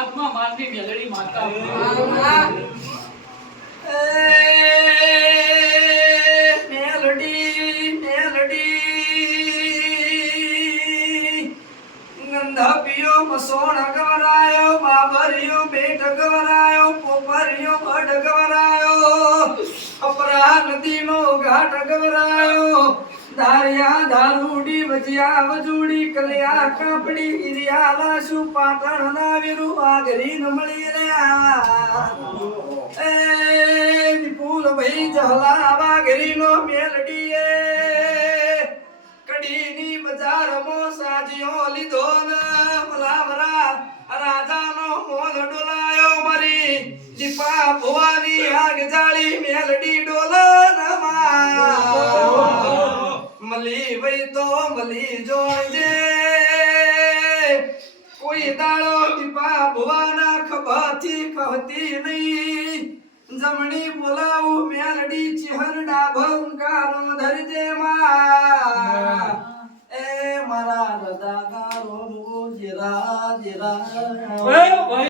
હાથમાં મારની મેલડી માતા મેલડી ગંધા પિયો મસોણ ગવરાયો બાબરિયો બેટ ગવરાયો પોપરિયો બડ ગવરાયો અપરા નદીનો ઘાટ ગવરાયો ધારિયા ધારુડી વજિયા વજુડી કલિયા કાપડી હિરિયા લાસુ પાટણ ના વિરુ આગરી ન મળી રહ્યા એ વિપુલ ભાઈ જહલા વાગરી નો મેલડી એ કડીની બજાર મો સાજીઓ લીધો ન મલાવરા રાજાનો મોન ડોલાયો મરી દીપા ભવાની આગ જાળી મેલડી ડોલ મલી વઈ તો મલી જોજે કોઈ દાડો દીપા ભવાના ખભાથી કહતી નહીં જમણી બોલાવું મેલડી ચિહરડા ભંકારો ધરજે માં એ મારા રદાગારો જીરા જીરા